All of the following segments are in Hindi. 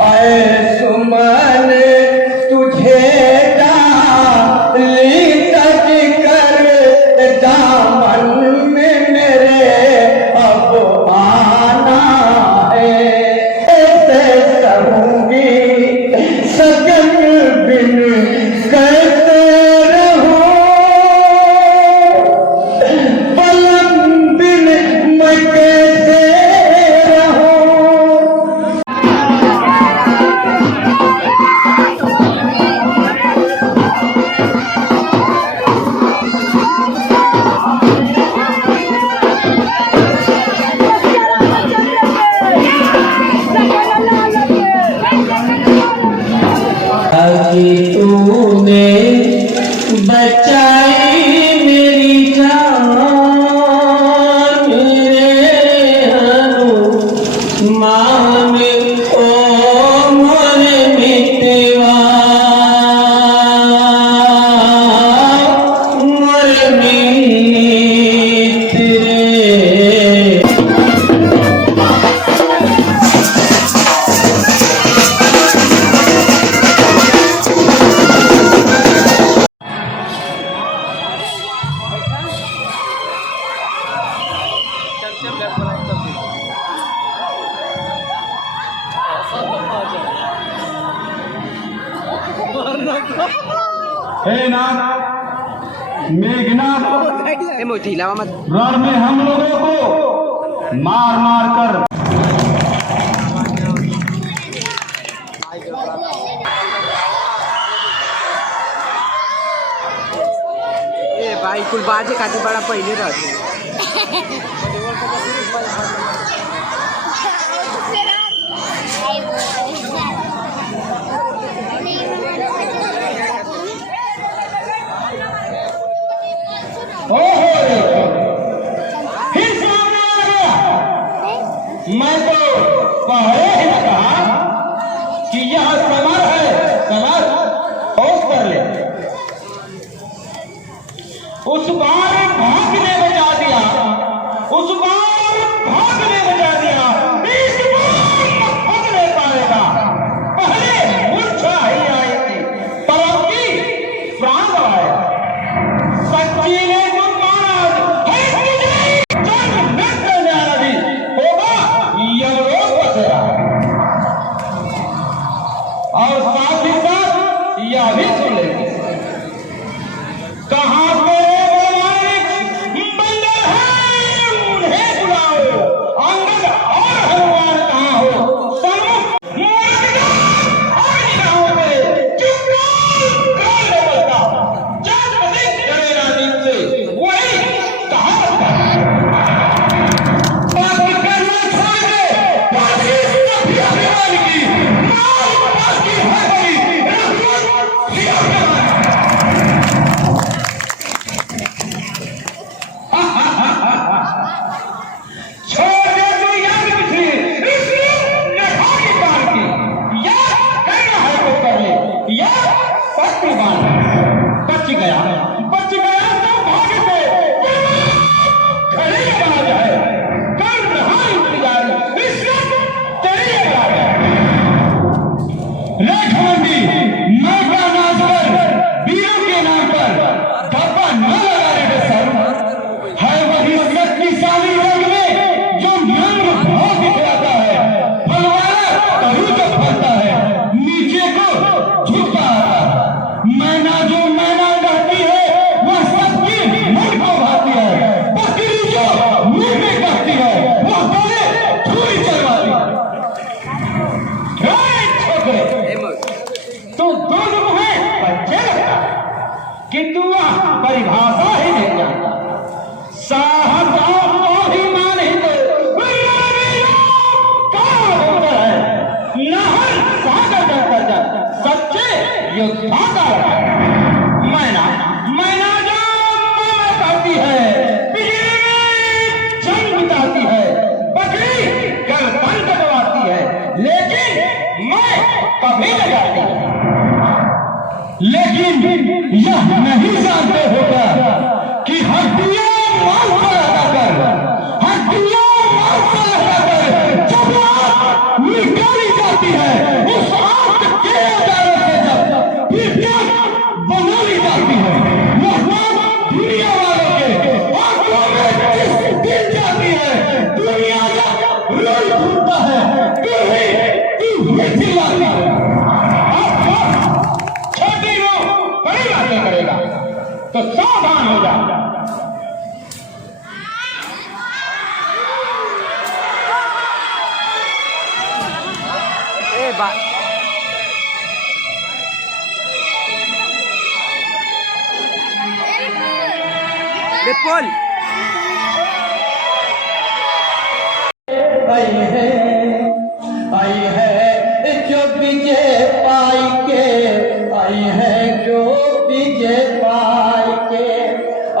ऐ सुमन तुझे डाली तज कर दामन में मेरे अब आना है। ऐसे कहूँगी सजन बिन कहते रहो, पलक बिन मैं कैसे रहूं। कि तूने बचाई मेरी जान मेरे हनुमान ओ मोरे मितवा मोरे मित्र। हे नाथ मेघनाथ, रण में हम लोगों को मार मार कर भाई कुल बाजे खाते बड़ा पहले रहते। फिर सामने आ गया। मैं तो पहले ही कहा कि यह समर है, समर होश कर ले। उस बार भागने बजा दिया, उस बार भागने बजा दिया, इस बार भाग नहीं पाएगा। पहले मूर्छा ही आई थी, पर अब की प्राण आया। सच्ची ने तुम महाराज होगा यमलोक बसेरा, और साथ ही साथ यह भी सुन लेंगे कहाँ किंतु वह परिभाषा ही नहीं जानता। साहस और अभिमान ही तो है, नहर सागर जाकर जा सच्चे योद्धा का मैना मैना कहती है, बिजली में जंग बिताती है, बकरी गर्दन कटवाती है, लेकिन मैं कभी न जाती। लेकिन यह नहीं जानते होगा कि हड्डियां मांस पर लगाकर, हड्डियां मांस पर लगाकर जब आग निकाली जाती है छोटी हो बड़ी बातें करेगा तो सावधान हो जा। ए बा विपुल आई है जो विजय पाई के, आई है जो विजय पाई के,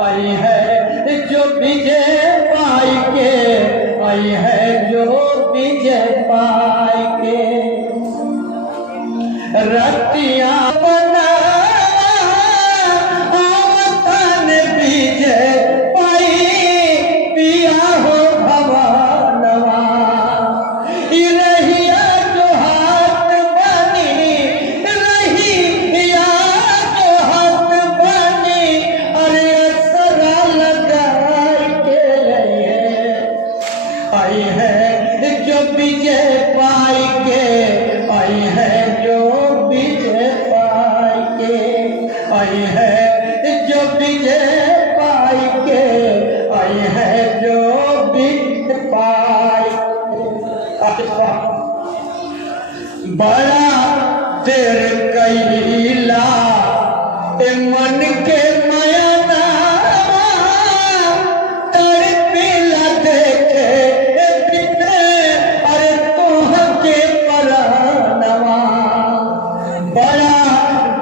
आई है जो विजय पाई के, आई है जो विजय पाई के। रतिया बना आवतन विजय पाई, पिया हो भवानवा रहिया जो हाथ बनी, रहिया जो हाथ बनी, अरे असरा लगा के आई है जो विजय पाई के, आई है जो विजय पाई के, आई है जो विजय पाई के, आई है जो विजय पाई के। बड़ा देर कैला ए मन के मयना, तड़पिला देखे बिने, अरे तोह के परानवा। बड़ा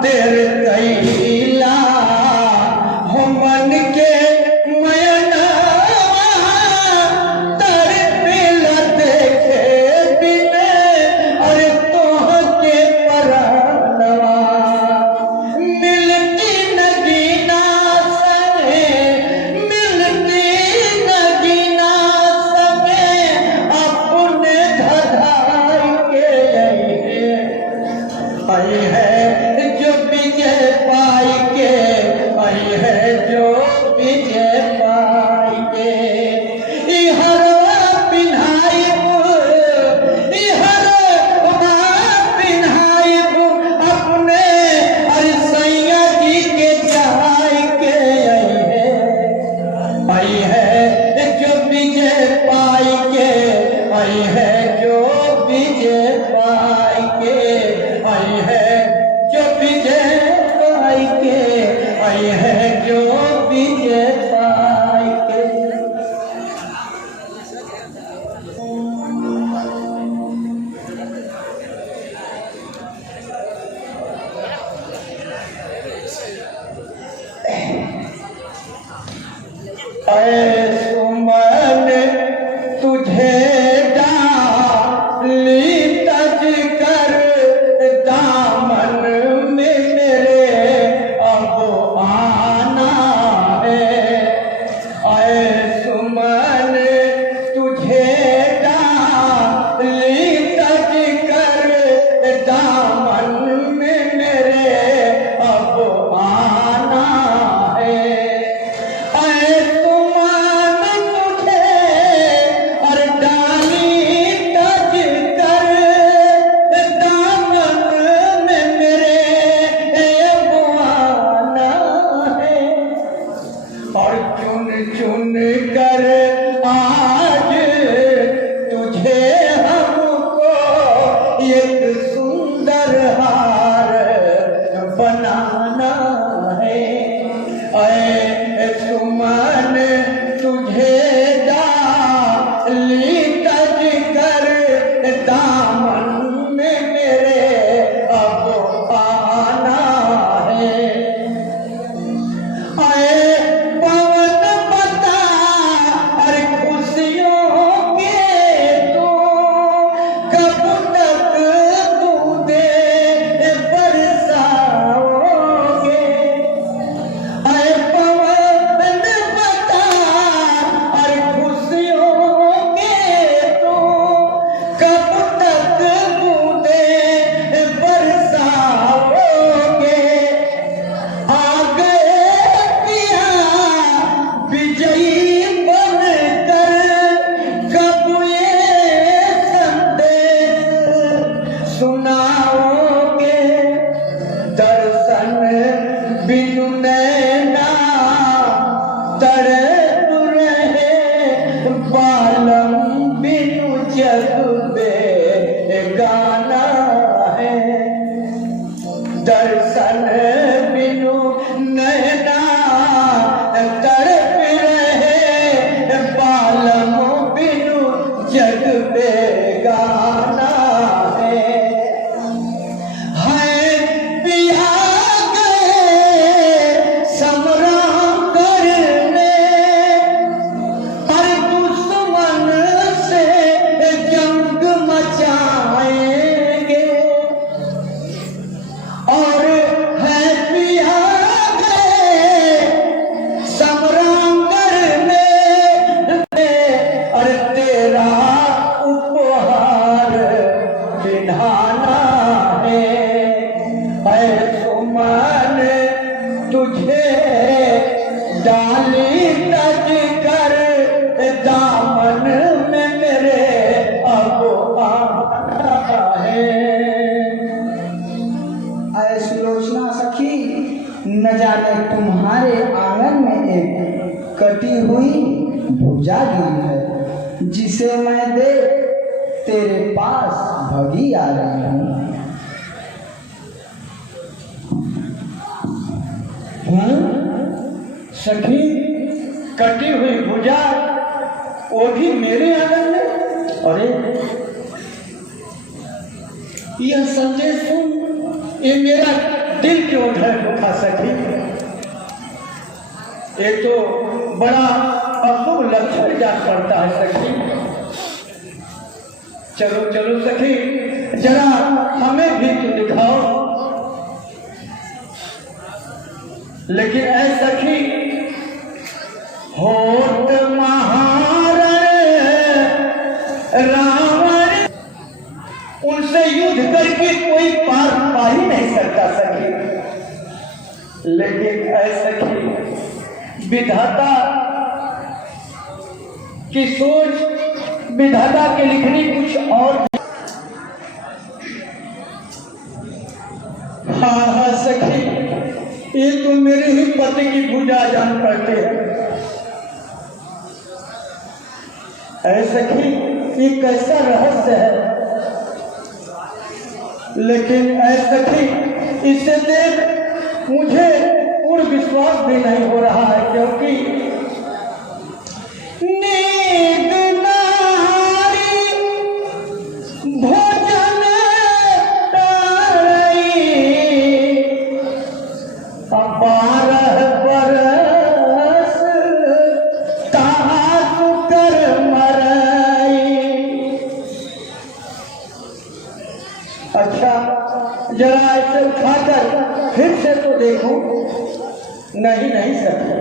देर कैला हो मन के मयना, तड़पिला देखे बिने, अरे तोह के परानवा। मिलती नगीना सने, मिलती नगीना सने, अपने धधाई के आई है जो विजय पाई के, आई है जो विजय पाई के। इहरवा पिन्हाइबू, इहरवा पिन्हाइबू अपने, अरे सैया जी के जाय के आई है जो विजय पाई के, आई है जो विजय पाई के, आई है जो विजय पाई के, आई है जो विजय पाई के। ऐ सुमन तुझे डाली तज कर दामन में मेरे अब आना है। ऐ सुमन तुझे डाली तज कर दामन में मेरे अब आना है। ऐ सुमन तुझे और डाली तज कर दामन में मेरे अब आना है। और चुन चुन कर आज तुझे हमको एक सुंदर हार बनाना है। ऐ सुमन तुझे डाली तज कर दामन में मेरे अब आना है। ऐ पवन बता अरे खुशियों के तो कब तक दर्शन बिनु नैना तड़प रहे, बालम बिनु जग बेगाना है पिया गए समराम करने, हर दुश्मन से जंग मचाएंगे, और है पिया गए समराम करने, और तेरा उपहार बिन्हाना है सुमन तुझे डाली तज कर, दामन में मेरे अब आना है। अरे सुलोचना सखी, न जाने तुम्हारे आंगन में एक कटी हुई भुजा गिरी है, जिसे मैं देख तेरे पास भगी आ रही हूँ। सखी, कटी हुई भुजा, वो भी मेरे आंगन में? अरे यह संदेश सुन, ये मेरा दिल क्यों धड़क उठा सखी। ये तो बड़ा अशुभ लक्षण जान पड़ता है सखी। चलो चलो सखी, जरा हमें भी तो दिखाओ। लेकिन ऐ सखी, होत महारण रावण, उनसे युद्ध करके कोई पार पा ही नहीं सकता सखी। लेकिन ऐ सखी, विधाता की सोच, विधाता के लिखनी कुछ और। हाँ हाँ सखी, ये तो मेरे ही पति की भुजा जान पड़ते हैं। ऐ सखी, ये कैसा रहस्य है। लेकिन ऐ सखी, इसे देख मुझे पूर्ण विश्वास भी नहीं हो रहा है, क्योंकि नींद नारी भोजन तारई, 12 बरस ताक कर मरई। अच्छा, जरा ऐसे उठाकर फिर से तो देखो। नहीं नहीं सखी,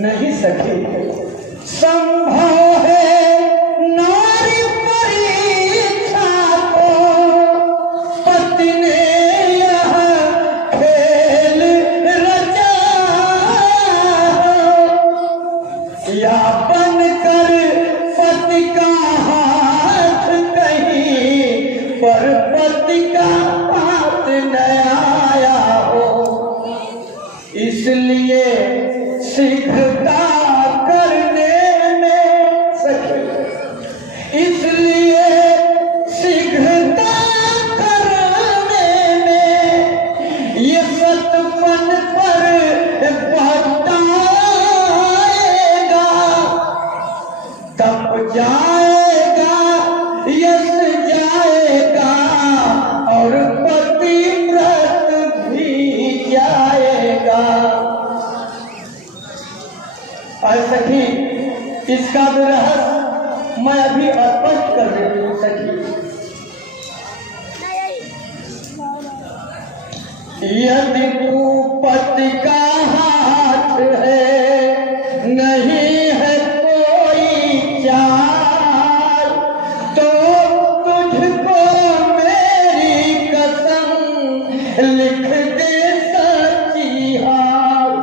नहीं सखी, संभव है नारी परीक्षा को, पति ने यह खेल रचा, या बनकर पति का हाथ कहीं पर पति का हाथ न आया हो, इसलिए शीघ्रता करने में सखी, इसलिए शीघ्रता करने में ये सतपन पर बताएगा, तब जाएगा यश जाएगा, और पतिव्रत भी जाएगा। और सखी, इसका भी रहस्य मैं अभी अर्पण कर देती हूँ सखी। यदि पति का हाथ है, नहीं है कोई चाल, तो तुझको मेरी कसम लिख दे सच्ची हाल।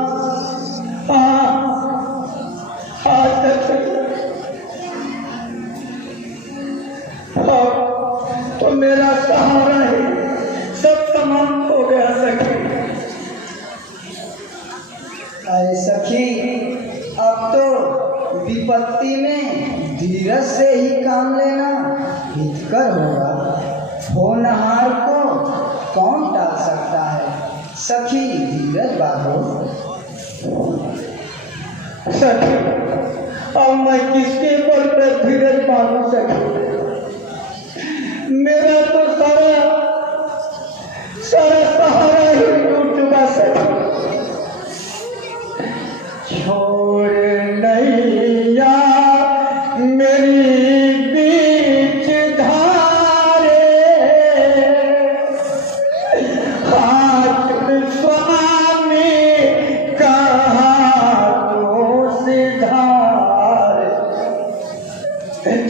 तो मेरा सहारा है, सब समाप्त हो गया सखी। अरे सखी, अब तो विपत्ति में धीरज से ही काम लेना हितकर होगा। होनहार को कौन टाल सकता है। सखी धीरज बांधो। सखी, अब मैं किसके बल पर धीरज बांधू सखी? मेरा तो सारा सहारा ही टूट चुका सखी। छोड़ नैया मेरी बीच धारे, हाथ स्वामी का हाथों से धारे।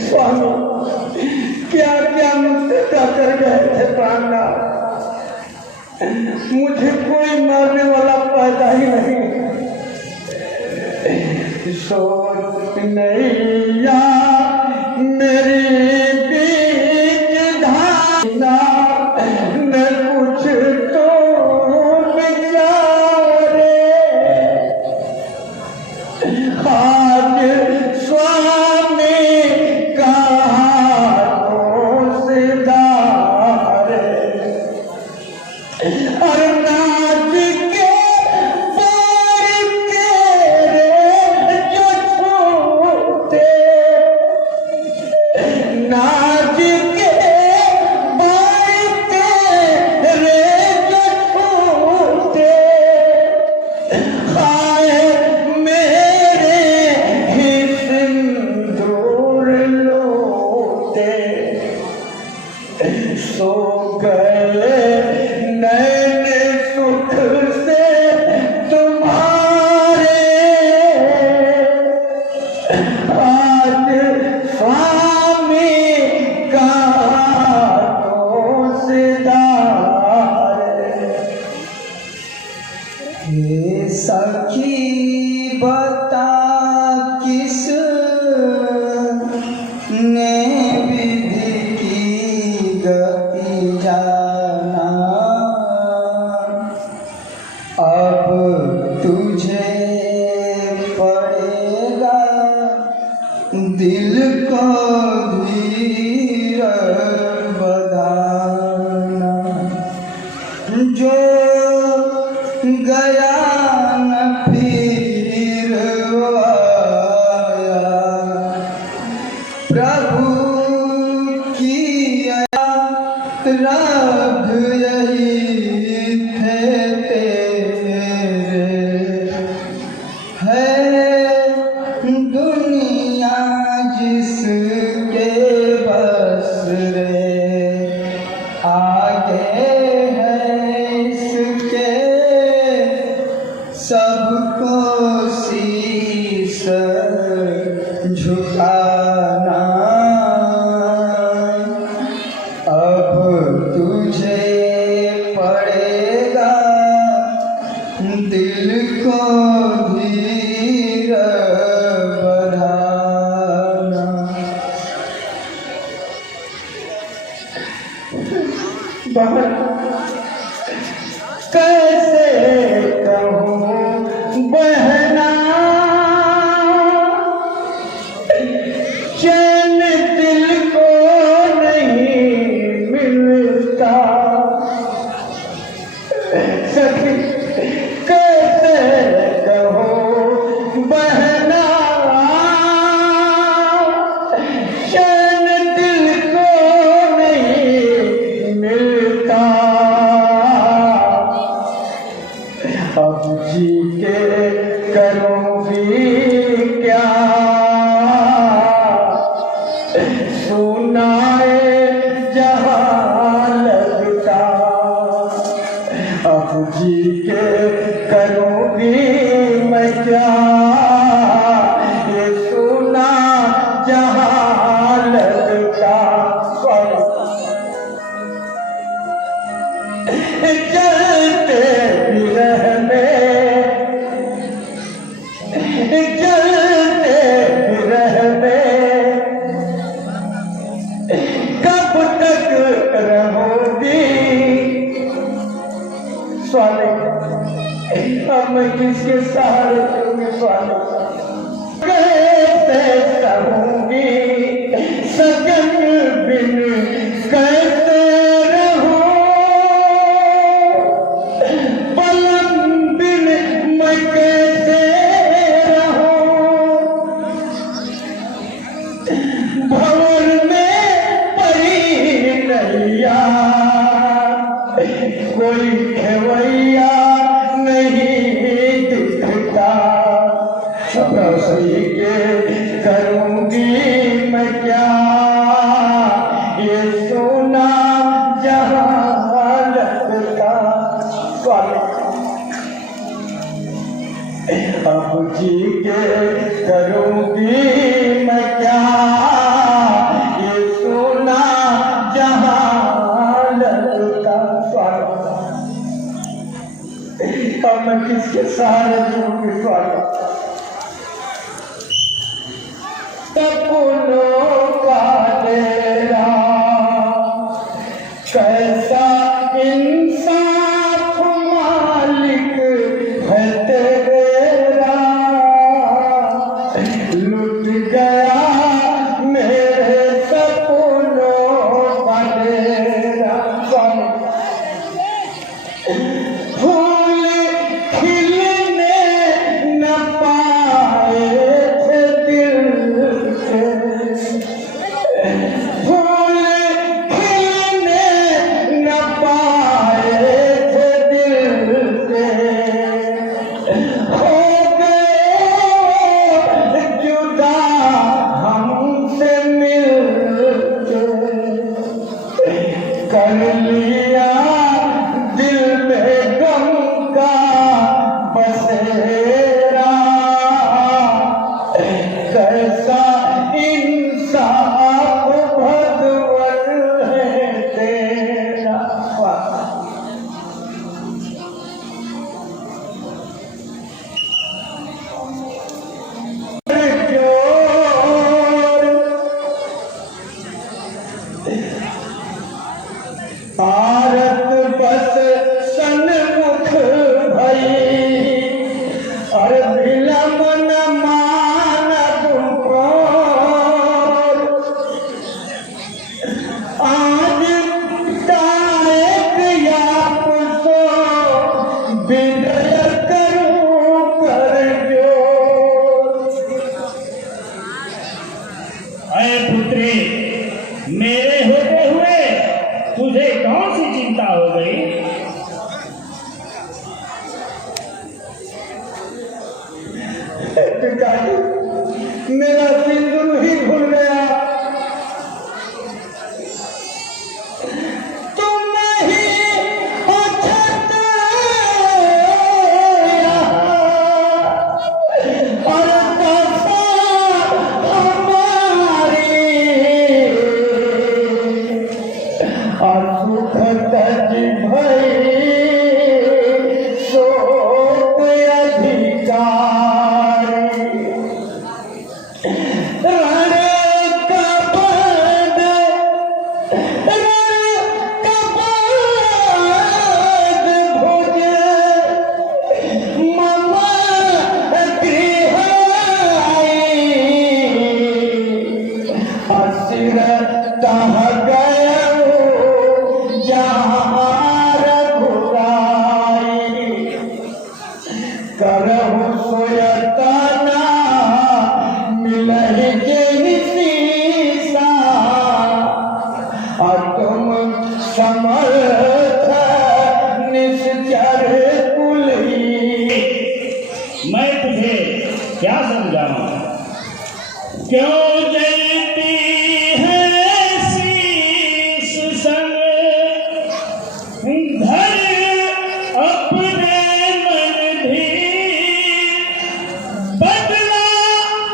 स्वामी क्या क्या मुझसे कर गए थे प्राणनाथ, मुझे कोई मारने वाला पैदा ही नहीं। सोच नैया मेरी बीच धारा, न कुछ तो बिचारे, हाथ स्वामी का हाथों से धारे। अरे नाच के पैर तेरे जो छूटे, नाच के पैर तेरे जो छूटे, खाए मेरे ही सिंदूर लोटे। सो गए नैन सुख से तुम्हारे, आज स्वामी का हाथों से धारे। हे सखी बता किस ने विधि की गति जाना, अब तुझे पड़ेगा दिल को धीर बधाना। जो गया न फिर आया, प्रभु की राग यही थे तेरे। है दुनिया जिसके बस रे, आगे है इसके सबको शीश झुकाना। अब तुझे पड़ेगा दिल को धीर बढ़ाना। बहन कैसे कहूँ बहना, चैन दिल को नहीं मिलता। सखी कैसे कहूँ बहना, चैन दिल को नहीं मिलता। अब जी के करूँगी क्या, सुनाए जहाँ लगता। अब जी के करूँगी मैं क्या, ये सुना जहाँ लगता। चलते विरह में, चलते विरह में कब तक रहोगी। स्वामी अब मैं किसके सहारे चलूंगी? स्वामी कैसे सहूंगी सजन बिन, कैसे रहूं कोई खेवैया नहीं दिखता, रसी के करूंगी मैं क्या, ये सोना जहां लगता। अब जी के करूंगी मैं क्या, ये सोना जहां लगता। अब मैं किसके सहारे जीऊंगी? स्वागत सपनों का डेरा, कैसा इंसाफ मालिक है तेरा, लुट गया मेरे सपनों का डेरा। फूल खिलने न पाए थे दिल के, फूल खिलने न पाए थे दिल के, हो गए जुदा हमसे मिलके, कर लिया दिल में गम का बसेरा, कैसा इंसाफ भगवन है तेरा। भारत बस सन्मुख भई, अरे विलम न मानव पर, आज तारीख याप सो विनय करूं कर जोर। अरे पुत्री, मेरे होते हुए तुझे कौन सी चिंता हो गई? पिताजी, मेरा सिंदूर ही भूल गया। तुम नहीं हो छत और दशा हमारी, और सुख तज भई शोक अधिकारी, रण कपड़ भुज मम गृह आई, सिर तह गयो जहाँ रघुराई, करहु सोयतना मिलहि जेहि सीसा, और तुम समर्थ निश्चर कुलही। मैं तुझे क्या समझाऊं? क्यों जलती है शीश संग, धर अपने मन भी, बदला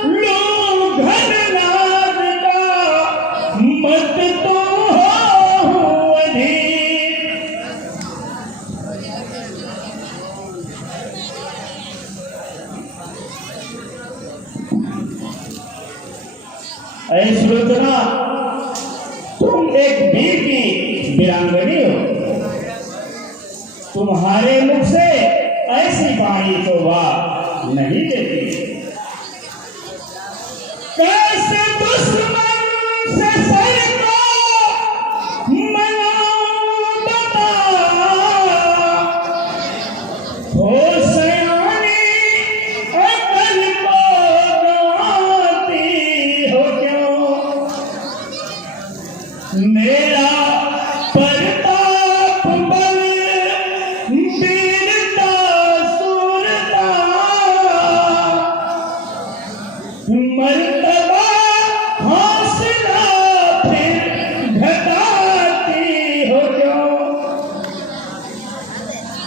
लूं घननाद का, मत तो हो अधीर।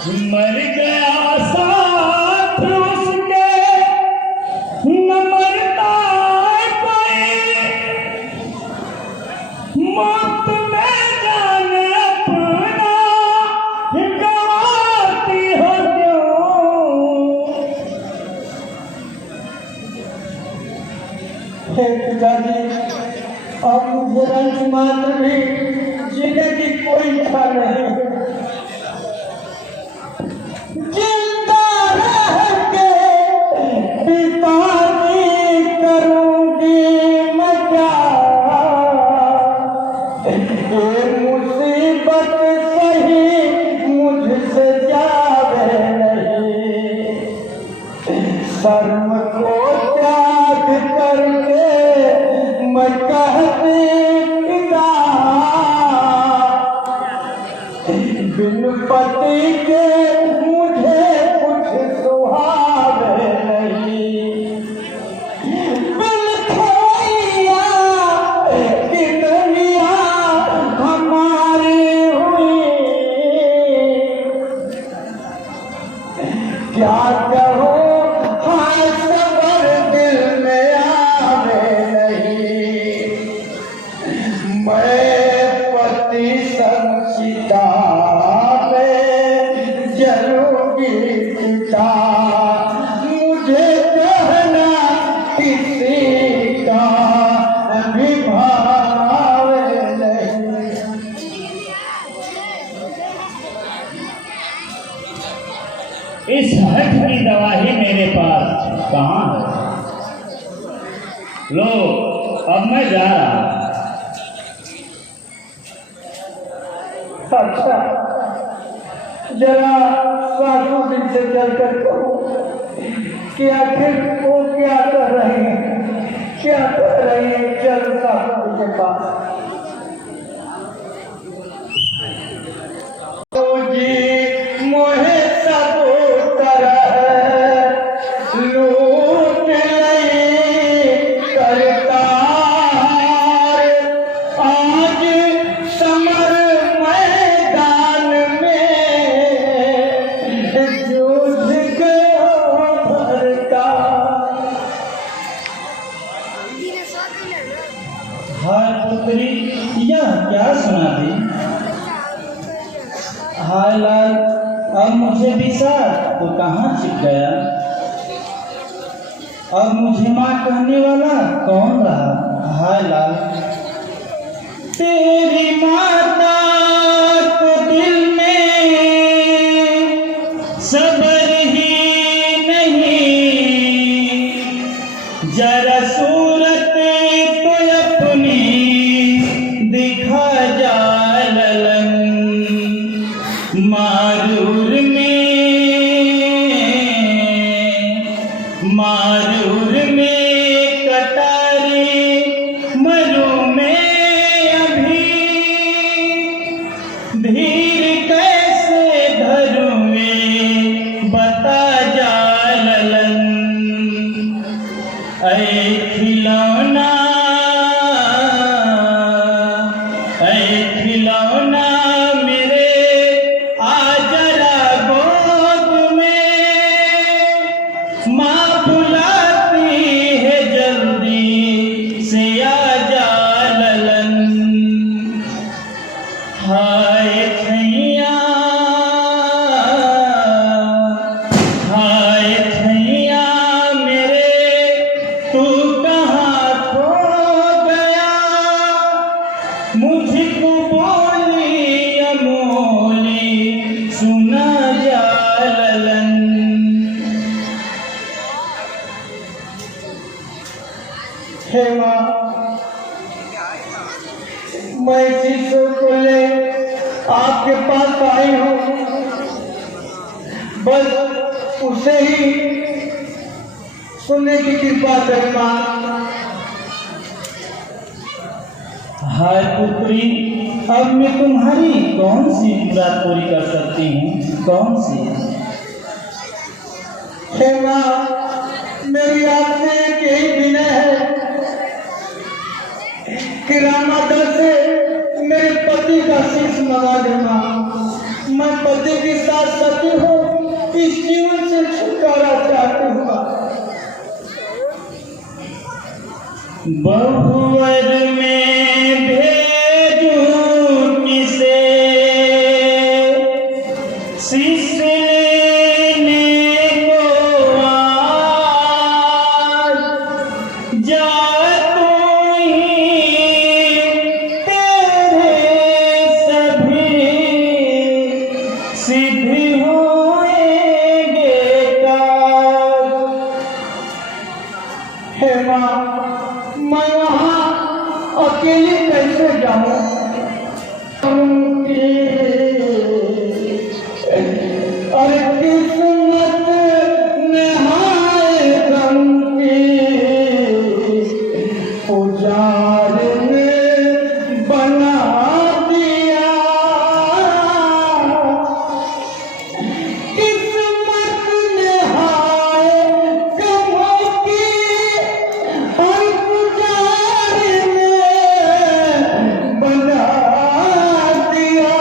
मर गया साथ उसके न मरता कोई, मौत में जान अपना गवाती हो क्यों। हे पिताजी, अब मुझे रंग मात्र भी जीने की कोई इच्छा नहीं। जिंदा रह के पिताजी करूंगी मैं क्या, ये मुसीबत सही मुझसे जावे नहीं। शर्म को त्याग करके मैं कहती पिता, बिन पति के मुझे कुछ सुहावे नहीं। बिन खोइया की दुनिया हमारी हुई, क्या करूं हाय सबर दिल में आवे नहीं। मैं पति संचिता में जलूंगी पिता, मुझे कहना किसी का भी भावे नहीं। इस हठ की दवा ही मेरे पास कहाँ है। लो अब मैं जा रहा हूं। अच्छा, जरा सासू दिन से चलकर कहो कि आखिर वो क्या कर रहे हैं, क्या कर रहे हैं। चल सासू के पास। जी मोहे सब तरह लूट लई करता, आज समर मैदान में जूझ गया भरता। हाय पुत्री, यह क्या सुना दी। हाय लाल, अब मुझे बिसार तो कहाँ छिप गया। अब मुझे माँ कहने वाला कौन रहा। हाय लाल, तेरी माता को दिल में सब्र ही नहीं, जरा सूरत तो अपनी दिखा जा ललन। मारूर में कटारी मरू में अभी, धीर कैसे धरूं बता जा ललन। ऐ खिलौना मेरे आ जरा गोद में, माँ बुलाती है जल्दी से आ जा ललन। हाय छैया मेरे, तू कहाँ खो गया। मुझको बोली अमोली सुना जा ललन। हे माँ, मैं शिशु को ले आपके पास आई हूँ, बस उसे ही सुनने की कृपा करें माँ। हाय पुत्री, अब मैं तुम्हारी कौन सी बात पूरी कर सकती हूँ, कौन सी। हे माँ, मेरी आपसे एक यही विनय है कि रामादल से मेरे पति का शीश मंगा देना। मैं पति के साथ सती हूँ, इस जीवन से छुटकारा चाहती हूँ। बहुवर में भेजूं किसे शीश लेने को आज, जा तू ही तेरे सभी सिद्ध होएंगे काज। हे माँ, मैं वहाँ अकेली कैसे जाऊँ? अरे किस्मत नहाए गम की, पुजारी ने बना दिया। किस्मत नहाए गम की, और पुजारी ने बना दिया।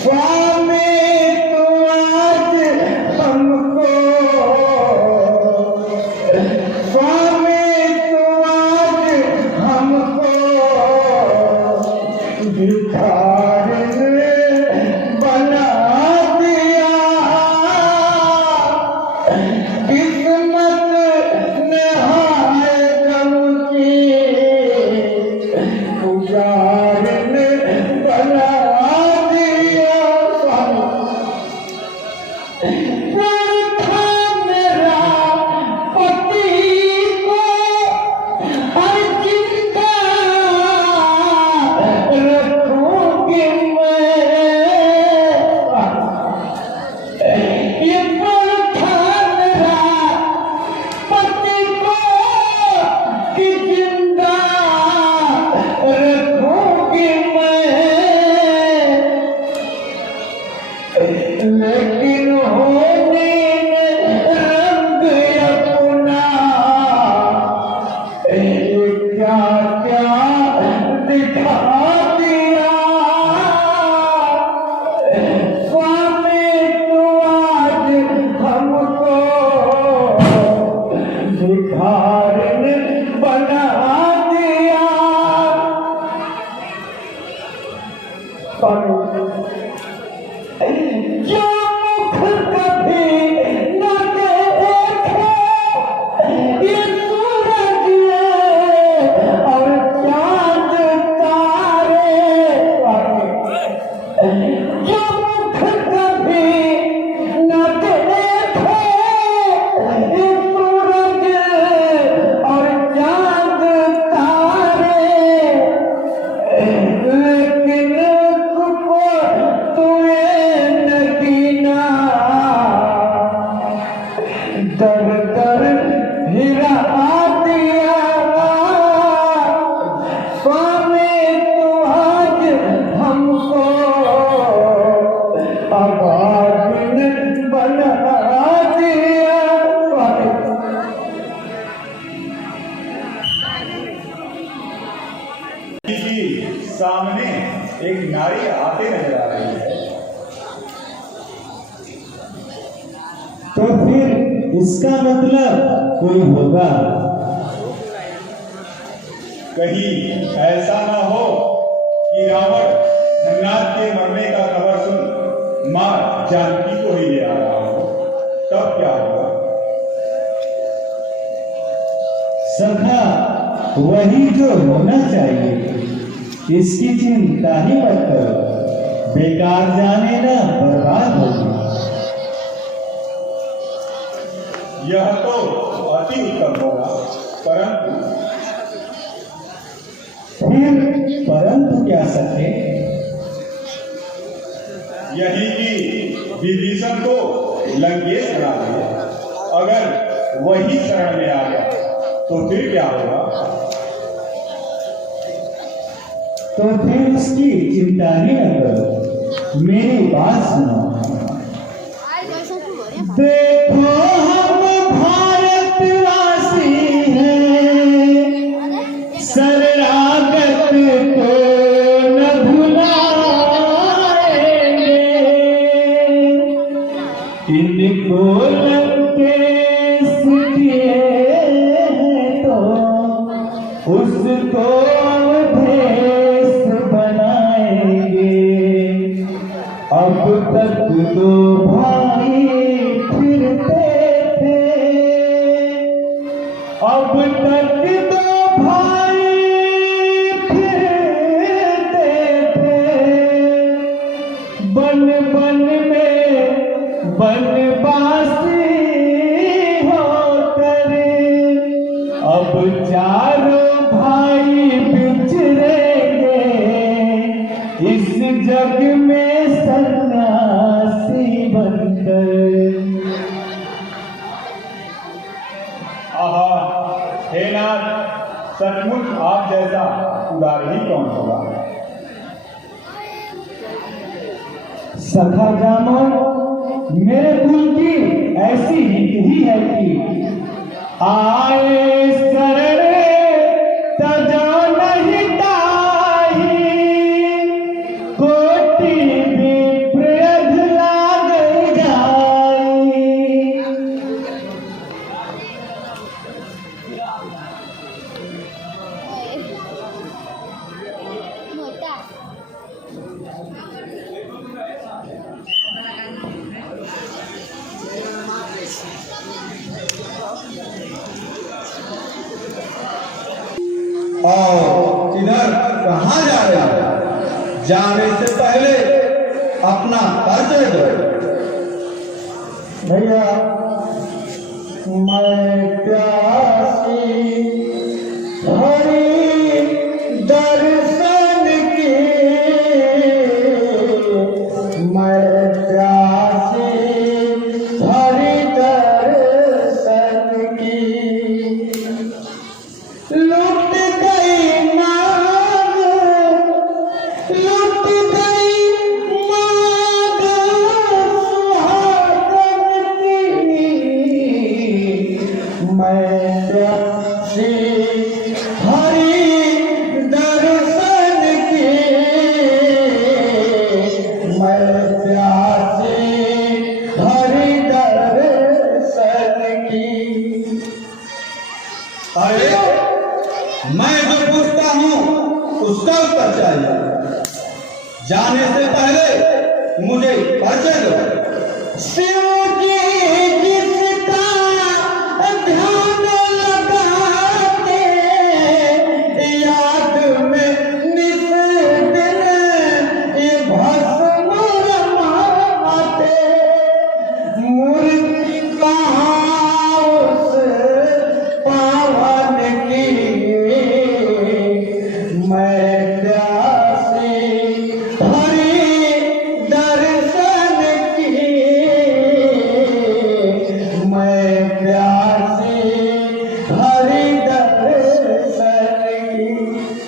स्वामी तू आज हमको, स्वामी तू आज हमको भिखारी बना दिया। किस्मत नहाए गम की, पुजारी ने बना दिया। प्यार था मेरा पति को, हर जिंदा रखूंगी मैं। ये प्यार था मेरा पति को, कि जिंदा रखूंगी मैं। लेकिन होने रंग अपना, ये क्या क्या दिखा दिया। स्वामी तू आज हमको भिखारी बना दिया। जो मुख कभी न देखे, ये सूरज और चांद तारे। जो मुख कभी न देखे, ये सूरज और चांद तारे। लेकिन उसको तुए नगीना, दर दर हिला दिया। स्वामी तू आज हमको अभागिन बना दिया। जी सामने एक नारी आते नजर आ रही है। तो फिर इसका मतलब कोई होगा। कहीं ऐसा न हो कि रावण धननाथ के मरने का खबर सुन मां जानकी को ही ले आ रहा हो, तब क्या होगा? सखा, वही जो होना चाहिए, इसकी चिंता ही मत करो। बेकार जाने ना बर्बाद होगी। यह तो अति उत्तम होगा, परंतु क्या सके? यही कि विभीषण को लंकेश बना दिया। अगर वही शरण में आ गया तो फिर क्या होगा? तो फिर उसकी चिंता ही न करो, मेरी बात सुनो। देखो हम भारतवासी हैं, शरणागत को न भुलाएं। बनवासी होकर अब चारों भाई बिछड़ेंगे इस जग में सन्यासी बनकर। आहा, हे नाथ, सचमुच आप जैसा उदार ही कौन होगा। सखा जामो, मेरे कुल की ऐसी रीत ही है कि आए शरण तजो नहीं ताही, कोटि विप्रयध लाग जाई। मोटा और इधर कहाँ जा रहे हैं? जाने से पहले अपना परिचय दो। भैया मैं प्यासी हरि दर्शन की, मैं प्यासी हरि दर्शन की। लुट गई मांग, लुट गई मांग सुहागन की, मैं प्यासी हरि दर्शन की, मैं प्यासी हरि दर्शन की। अरे मैं जो पूछता हूँ उसका उत्तर चाहिए। जाने से पहले मुझे परिचय दो। शिव जी जिसका ध्यान लगाते, याद में नित दिन ये भस्म रमाते, मूर्ति कहाँ उस पावन की, मैं प्यासी हरि दर्शन की, मैं प्यासी हरि दर्शन की।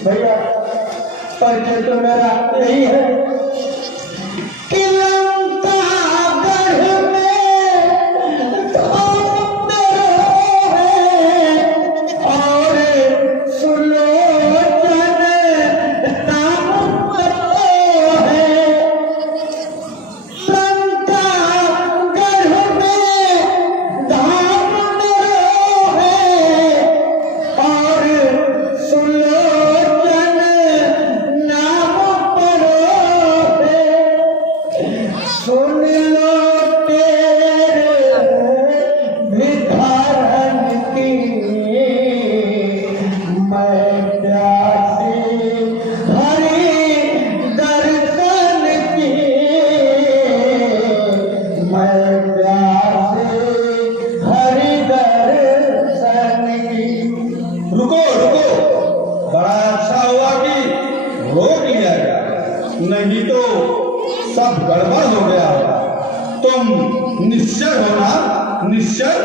भैया परिचय तो मेरा यही है कि लंकागढ़ में धूम है और सुलोचन नाम है। लंकागढ़ में धाम है और सुलोचन नाम है। सुन लो तेरे भिखारन की, मैं प्यासी हरि दर्शन की, मैं प्यासी हरि दर्शन की। रुको रुको, बड़ा अच्छा हुआ कि रोक लिया गया, नहीं तो सब गड़बड़ हो गया होगा। तुम निश्चय हो ना? निश्चय?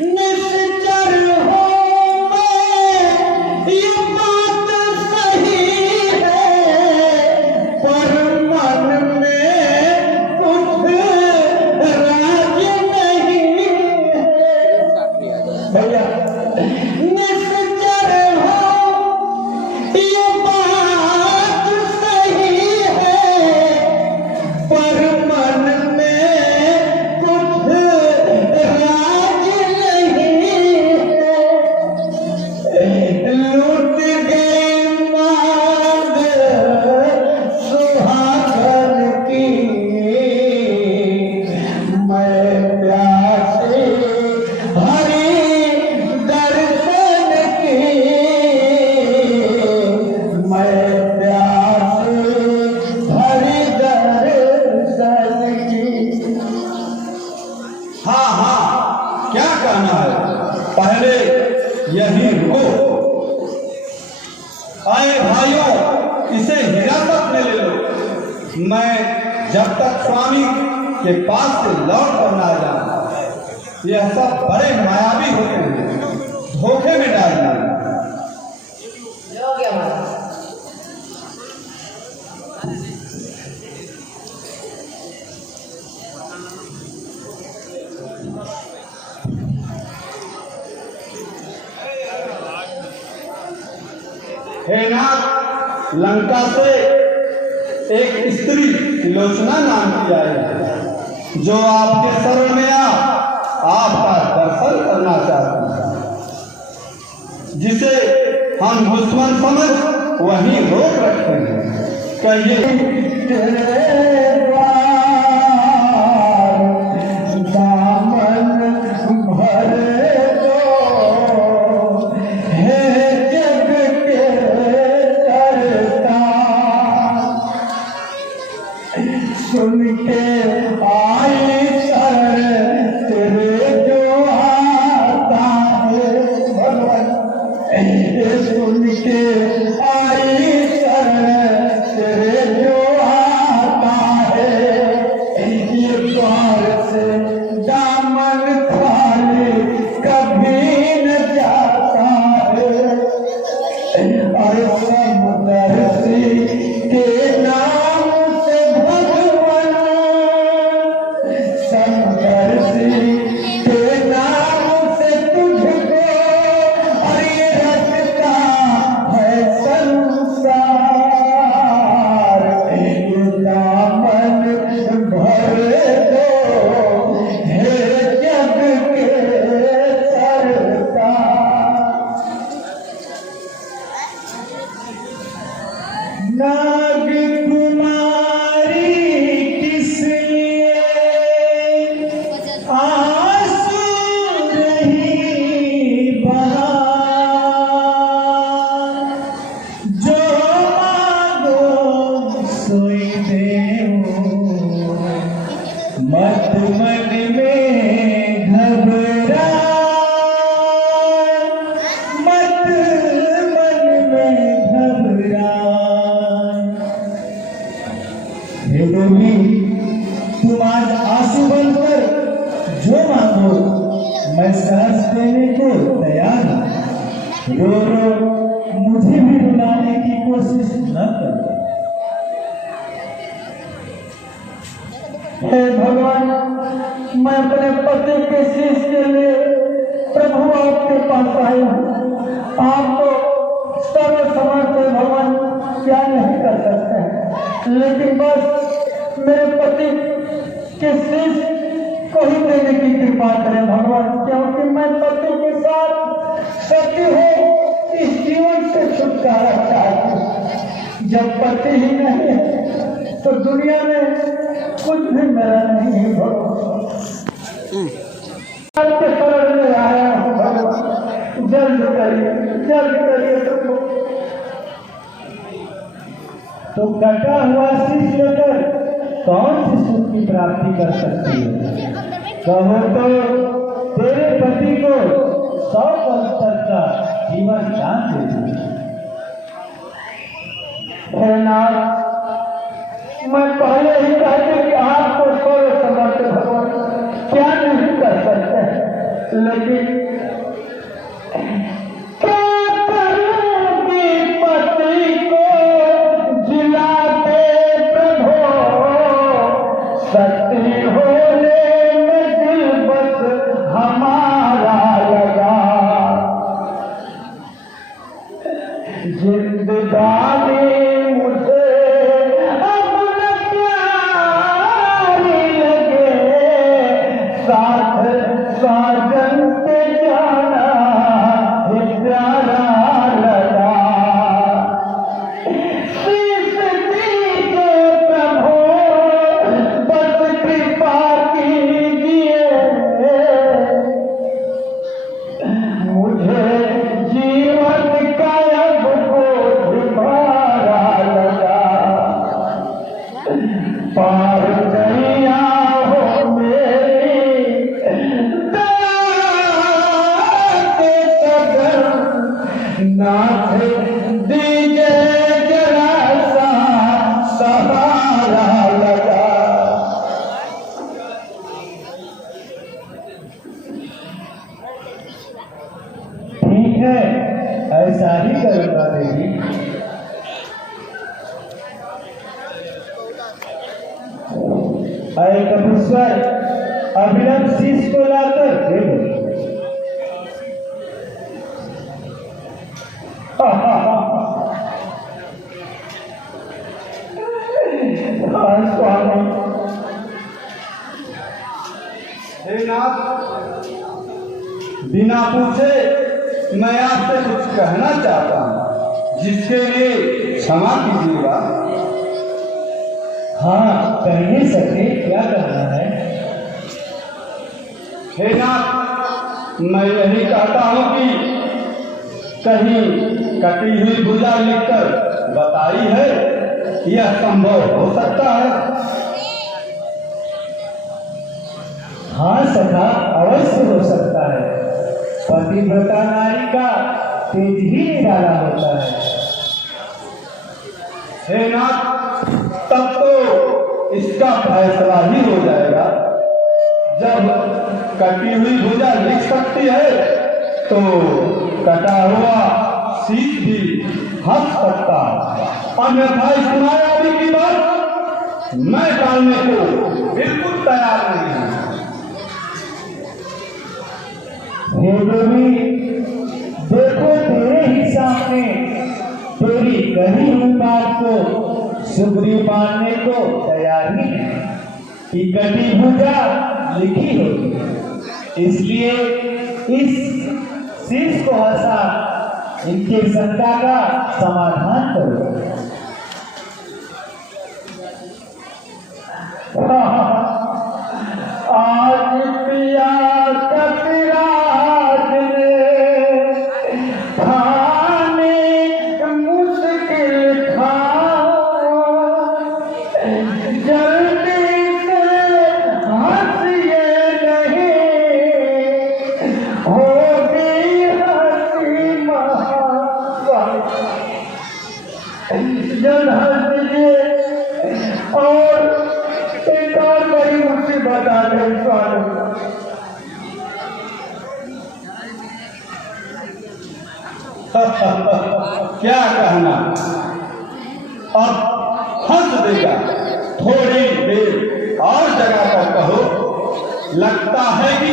निश्चर हूँ मैं, ये बात सही है, पर मन में कुछ राज नहीं है। भैया निश्चर हूँ, ये बात सही है, पर मन में कुछ मैं जब तक स्वामी के पास से लौट कर ना जाऊं, यह सब बड़े मायावी होते हैं, धोखे में डालना। हे नाथ, लंका से एक स्त्री लोचना नाम की आई है, जो आपके शरण में आपका दर्शन करना चाहती है, जिसे हम दुश्मन समझ वहीं रोक रखते हैं। कहिए सुन के आई शरण तेरे जो आता है भगवान, सुन के आई शरण तेरे जो आता है, ये द्वार से दामन खाली कभी न जाता है। और समदर्शी के नाम से भगवान, समदर्शी के नाम से तुझको, और ये रचता है संसार, ये दामन भर दो हे जग के सरकार। नाग कुमारी किस लिए आंसू रही बहा, जो मांगो सोई देओ, मत मन में घबरा, मत मन में घबरा। हे देवी, तुम आज आंसू बनकर जो मांगो मैं सहर्ष देने को तैयार हूं। रो रो मुझे भी रुलाने की कोशिश न करो। हे भगवान, मैं अपने पति के शीश के लिए प्रभु आपके पास आई हूँ। आप तो सर्व समर्थ हैं भगवान, क्या नहीं कर सकते हैं, लेकिन बस मेरे पति के शीश को ही देने की कृपा करें भगवान, क्योंकि मैं पति के साथ सती हूँ, इस जीवन से छुटकारा चाहती हूँ। जब पति ही नहीं है तो दुनिया में कुछ भी मेरा नहीं है भगवान। आपके शरण में आया हूँ भगवान, जल्द करिए सबको। तो कटा हुआ शीश लेकर कौन सी सुख की प्राप्ति कर सकती है? कहो तो तेरे पति को 100 वर्ष तक का जीवन दान दे दूं। हे नाथ, मैं पहले ही कहते कि आपको सर्व समर्थ भगवान क्या नहीं कर सकते, लेकिन क्या करूंगी पति को जिलाते प्रभो, सती होने में दिल बस हमारा लगा, जिंदगानी मुझे अब न प्यारी लगे, साथ साजन से जाना ही प्यारा लगा। शीश दीजिए प्रभु, बस कृपा कीजिए, मुझे जीवन का अब बोझ भारा लगा, पार नैया हो मेरी दया के कदम, नाथ दीजिए जरा अरे कपूश्वर, अभिनव शीश को लाकर दे दो। हे नाथ, बिना पूछे मैं आपसे कुछ कहना चाहता हूँ, जिसके लिए क्षमा कीजिएगा। हाँ, कहिए सके, क्या कहना है? हे नाथ, मैं यही कहता हूँ कि कहीं कटी हुई भुजा लिखकर बताई है, यह संभव हो सकता है? हाँ सखा, अवश्य हो सकता है। पतिव्रता नारी का तेज ही निराला होता है। हे नाथ, तब तो इसका फैसला ही हो जाएगा। जब कटी हुई भुजा लिख सकती है तो कटा हुआ शीश भी हंस सकता है। अन्यथा इस मायावी की बात मैं टालने को बिल्कुल तैयार नहीं हूँ। हे देवी, देखो तेरे ही सामने तेरी कही हुई बात को सुग्रीव मानने को तैयार ही है कि कटी भुजा लिखी होगी। इसलिए इस शीश को हंसा इनके शंका का समाधान करो। आज पिया कपिराज ने खाने मुश्किल था, जल्दी से हंसिए नहीं, होगी हंसी महान। जल्द हंसिए। और एक और बड़ी मुसीबत आ गई स्वामी। क्या कहना, अब हंस देगा। थोड़ी देर और जगह कर कहो। लगता है कि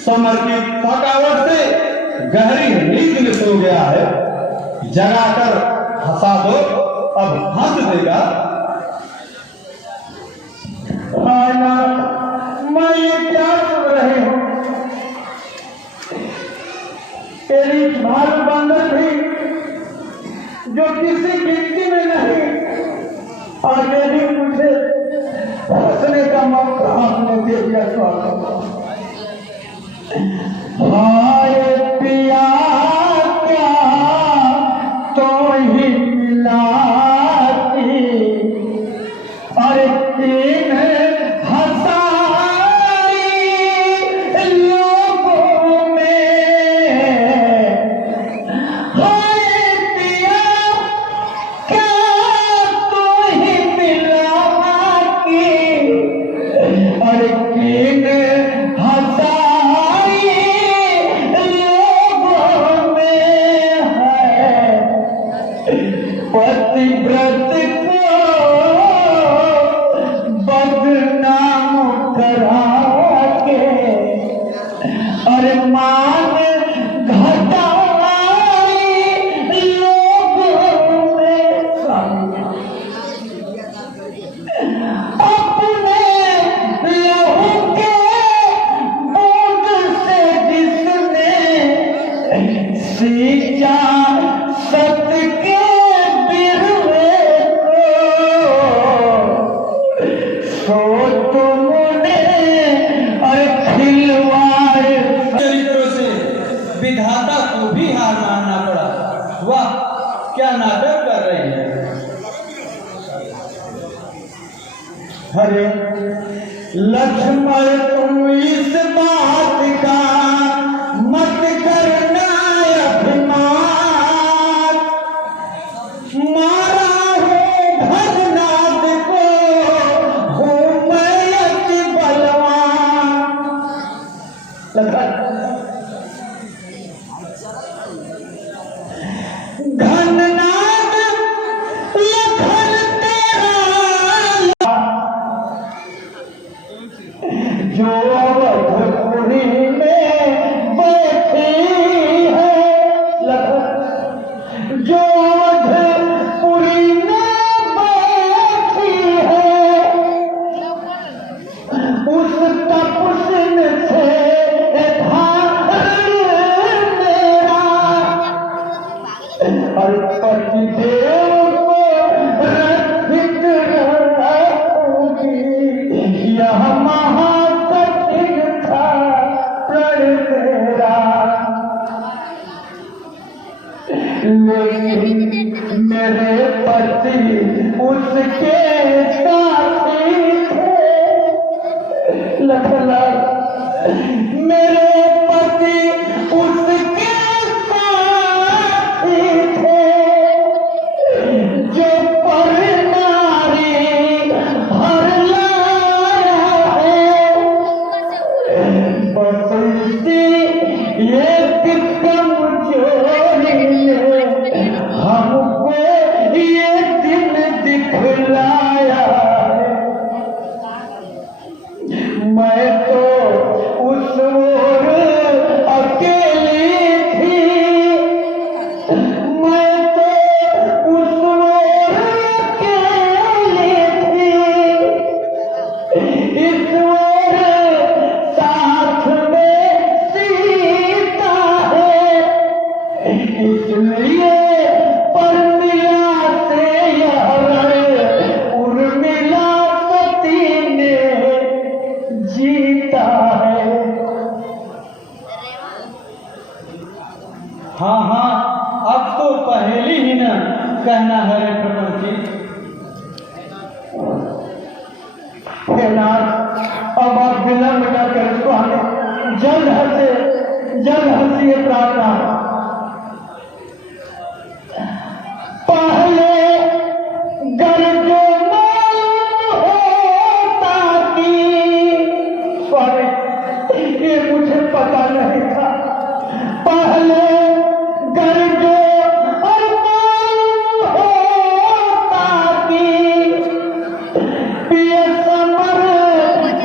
समर की थकावट से गहरी नींद में सो गया है। जगा कर हंसा दो, अब हंस देगा। खाना मैं ये क्या सुन रही हूँ? तेरी भालू बंदर भी जो किसी गिनती में नहीं, और यदि मुझे हंसने का मौका आपने दे दिया स्वामी। हाय पिया क्या तो ही मिला, और तीन पतिव्रत को बदनाम करा के और मान घटाई लोगों में अपने लहू के बूंद से जिसने सींचा सत्य के चरित्रों से विधाता को भी हार मानना पड़ा। वाह, क्या नाटक कर रही है। अरे लक्ष्मण, तुम इस बात का मत करना अभिमान। मारा हो भगनाथ को, हूँ मैं अति बलवान। घननाद लखन तेरा उसके साथी थे लखनऊ मेरे पति उसके साथी थे जो पर नारी हर लाया है बस इसी ये कमजोरी ने हमको ये दिन दिखलाया है मैं तो उस ओर अकेली थी मैं तो उस ओर अकेली थी इस ओर साथ में सीता है इसलिए परमिया से यह उर्मिला सती ने जीता है। हाँ हाँ, अब तो पहले ही न कहना है रे प्रपंची। हे नाथ, अब आप विलंब न कर स्वामी जल्द हंसिए प्रार्थना पहले गर्जो होता कि स्वामी ये मुझे पता नहीं था पहले गर्जो और होता कि पिय समर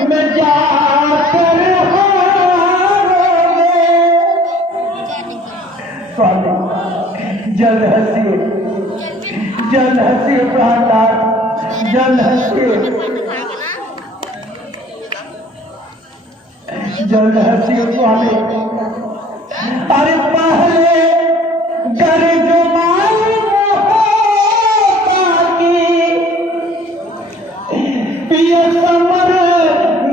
में जाकर हारोगे स्वामी जल्द हंसिए प्रहलाद जल्द हंसिए स्वामी अरे पहले गर्ज मालूम होता कि पिय समर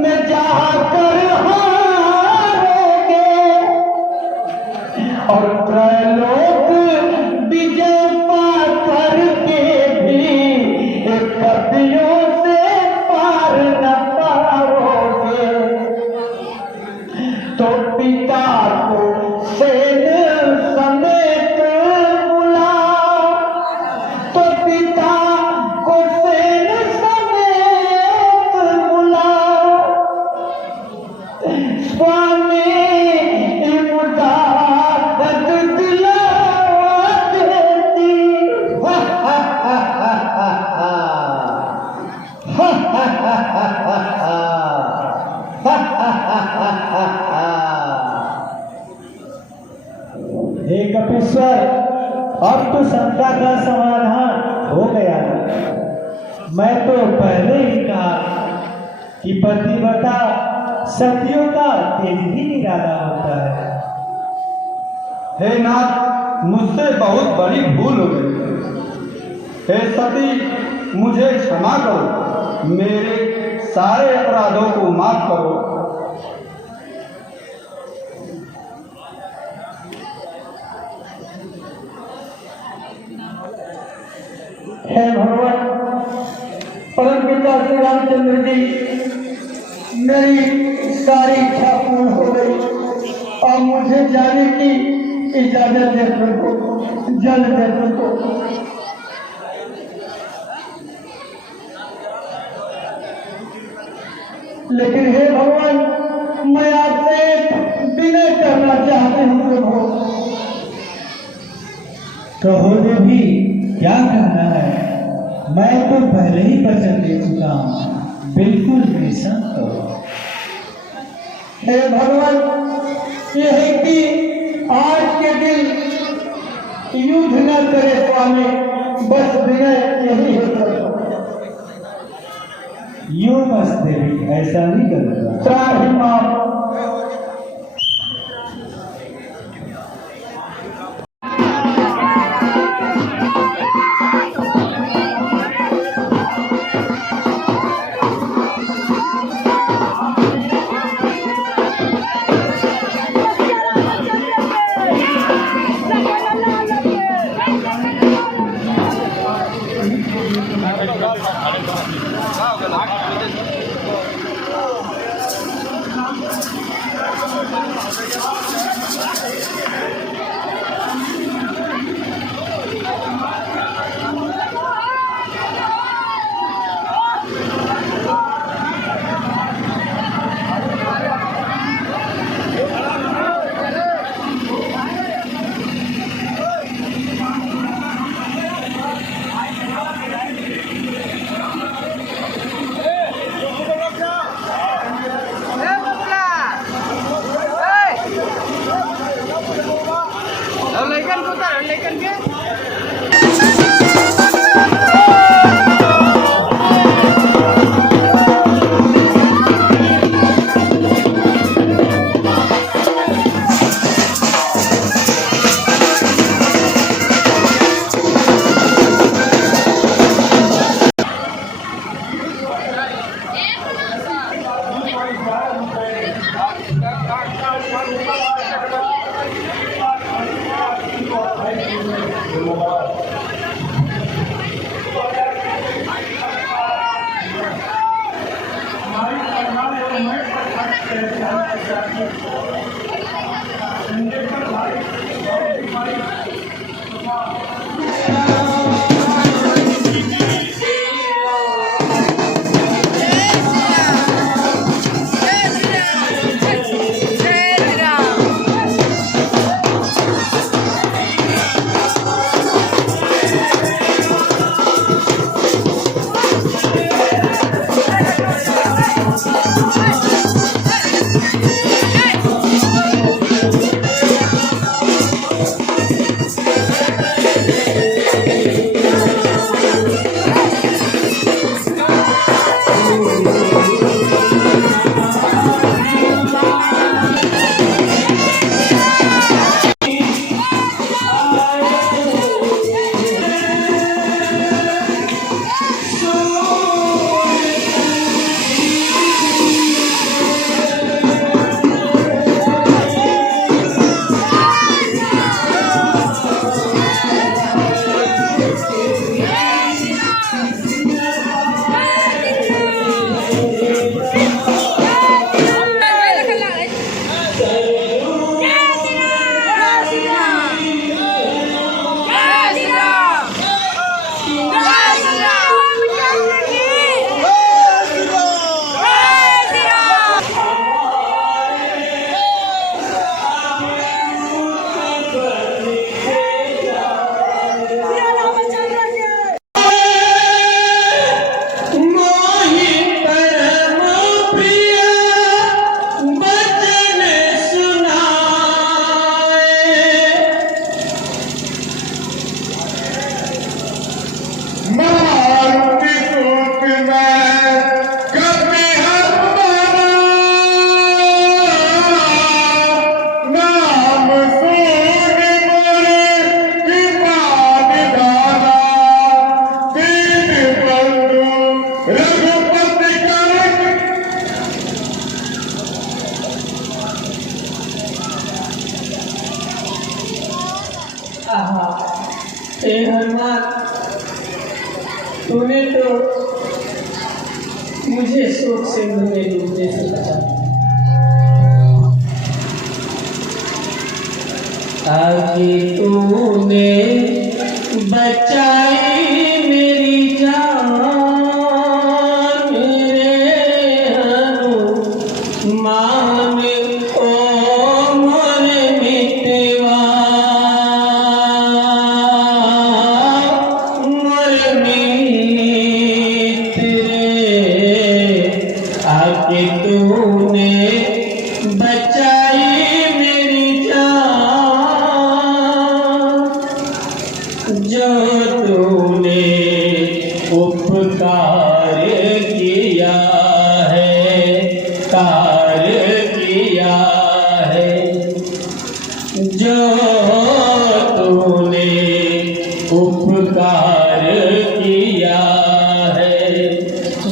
में जाकर हारोगे और त्रैलोक विजय पाकर के भी कदियों से पार न पाओगे तो पिता को सेन समेत बुलाओ तो पिता को सेन समेत बुलाओ स्वामी इमदाद दिला देती हे कपीश्वर, अब तो शंका का समाधान हो गया। मैं तो पहले ही कहा कि पतिव्रता सतियों का तेज ही निराला होता है। हे नाथ, मुझसे बहुत बड़ी भूल हो गई। हे सती, मुझे क्षमा करो, मेरे सारे अपराधों को माफ करो। हे भगवान परम पिता श्री रामचंद्र जी मेरी सारी इच्छा पूर्ण हो गई अब मुझे जाने की इजाजत दे तुमको जल्द दे तुमको लेकिन हे भगवान मैं आपसे विनय करना चाहती हूँ प्रभु कहो देवी, क्या कहना है? मैं तो पहले ही वचन दे चुका हूँ, बिल्कुल निःसंत हो। हे भगवान ये है कि आज के दिन युद्ध न करे स्वामी बस विनय यही है यूं बस देवी, ऐसा नहीं करूँगा। त्राहि मां हे हनुमान, तूने तो मुझे शोक से मुझे डूबने से बचा। आगे तूने बचाई मेरी जान, मेरे हनुमान ओ मोर मितवा, मोर मित्र आगे तूने बचाई मेरी जान, जो तूने उपकार किया है, कार्य किया है, जो तूने उपकार किया है,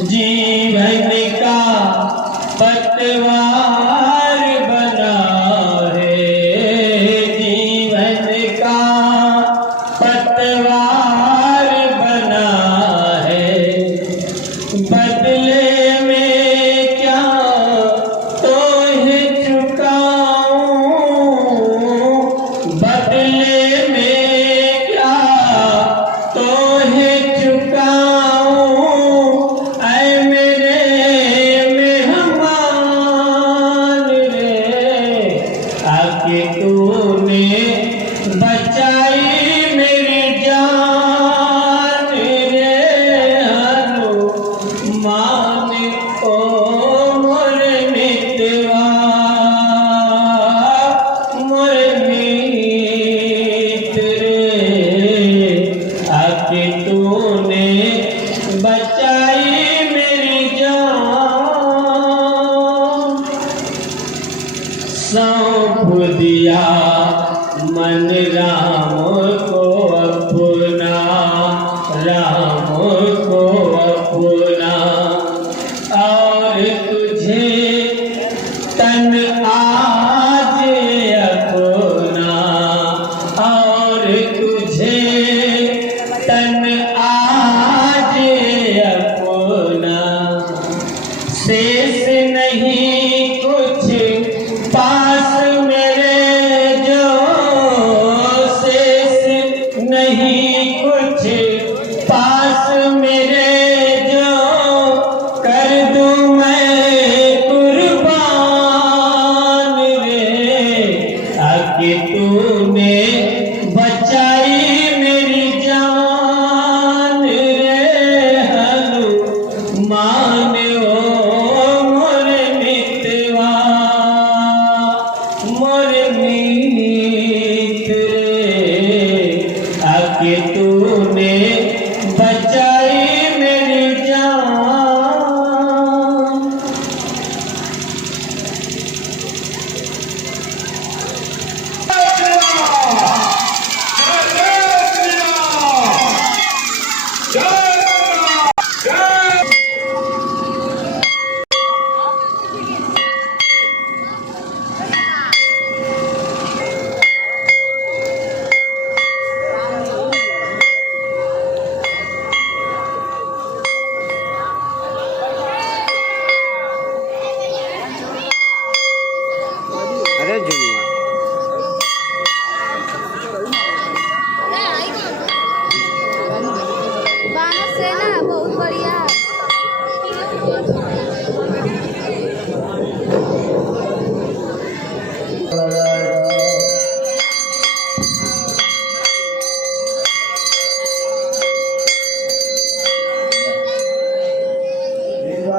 जीवन का पतवार बना है, जीवन का पतवार बना है,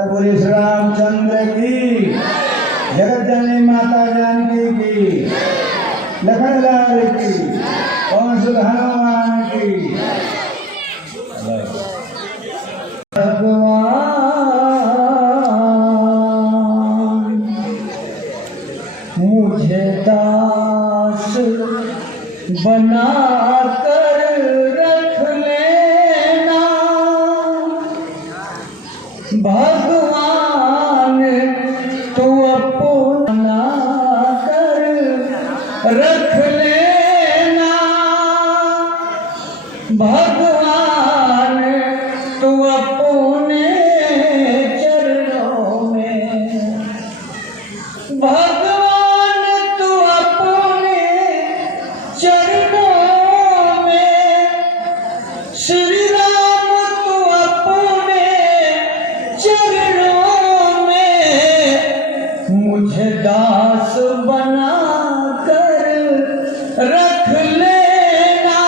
पुरुष रामचंद्र की, जगत जननी माता जानकी की, लखन लाल की, पवन सुत हनुमान की। भगवान मुझे दास बना कर रख लेना, भगवान तू अपना कर रख लेना, भगवान तू अपने चरणों में, भगवान तू अपने चरणों में, श्री राम तू अपने चरणों में मुझे दास बना कर रख लेना,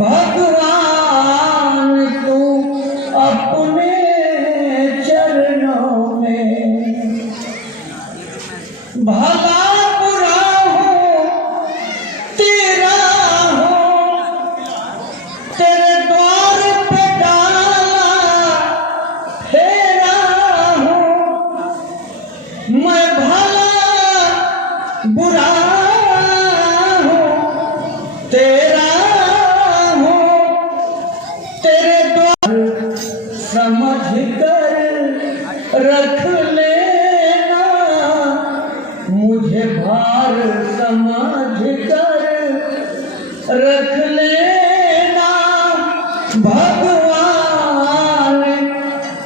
भगवान तू अपने चरणों में। भला बुरा हो तेरा हो, तेरे द्वार पे डाला फेरा हो, मैं भला बुरा हो तेरा हो, तेरे द्वार समझ कर रख लेना, मुझे भार समझ कर रख लेना, भगवान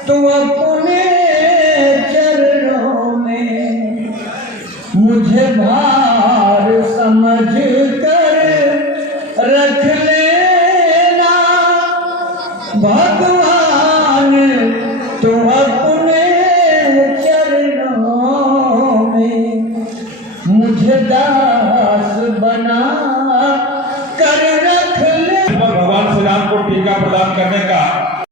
तू अपने चरणों में मुझे भार समझ कर रख लेना, भगवान तू अपने चरणों में मुझे दास बना कर रख ले। भगवान श्री राम को टीका प्रदान करने